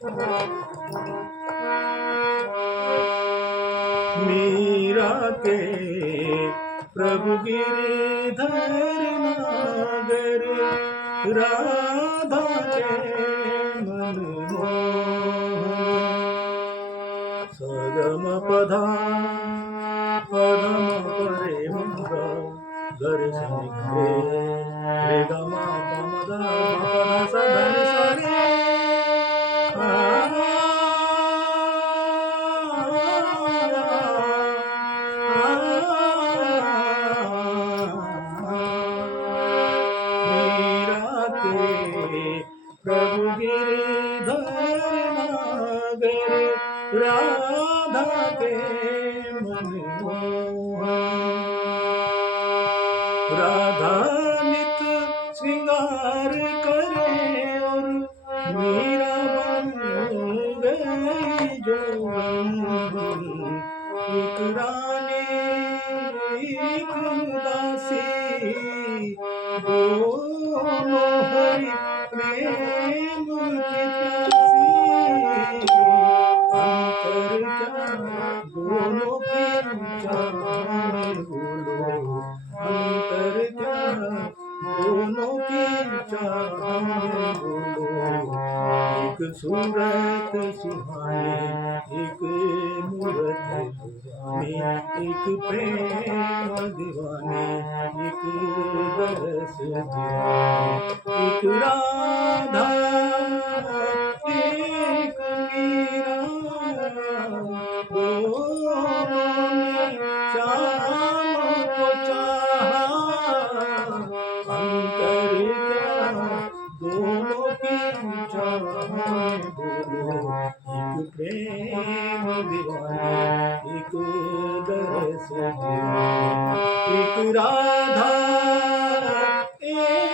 मीरा के प्रभु गिरधर नागर, राधा के मनमोहन। सगम पधा पदम परे मगा गर सनि रे रे ग म प म ग म प ध स ध नि स रे। मीरा के प्रभु गिरधर नागर, राधा के मनमोहन। राधा नित श्रृंगार करे और मीरा बन गई जोगन। एक रानी एक दासी, दोनों हरि प्रेम की प्यासी। अंतर क्या दोनों की चाह में बोलो, अंतर क्या दोनों की चाह में बोलो। एक सूरत सुहानी एक मूरत सुहानी, एक प्रेम दीवानी एक दरस दीवानी। एक राधा एक मीरा, दोनों ने श्याम को चाहा। अंतर क्या दोनों की चाह में बोलो। एक प्रेम दीवानी एक दरस दीवानी। एक राधा एक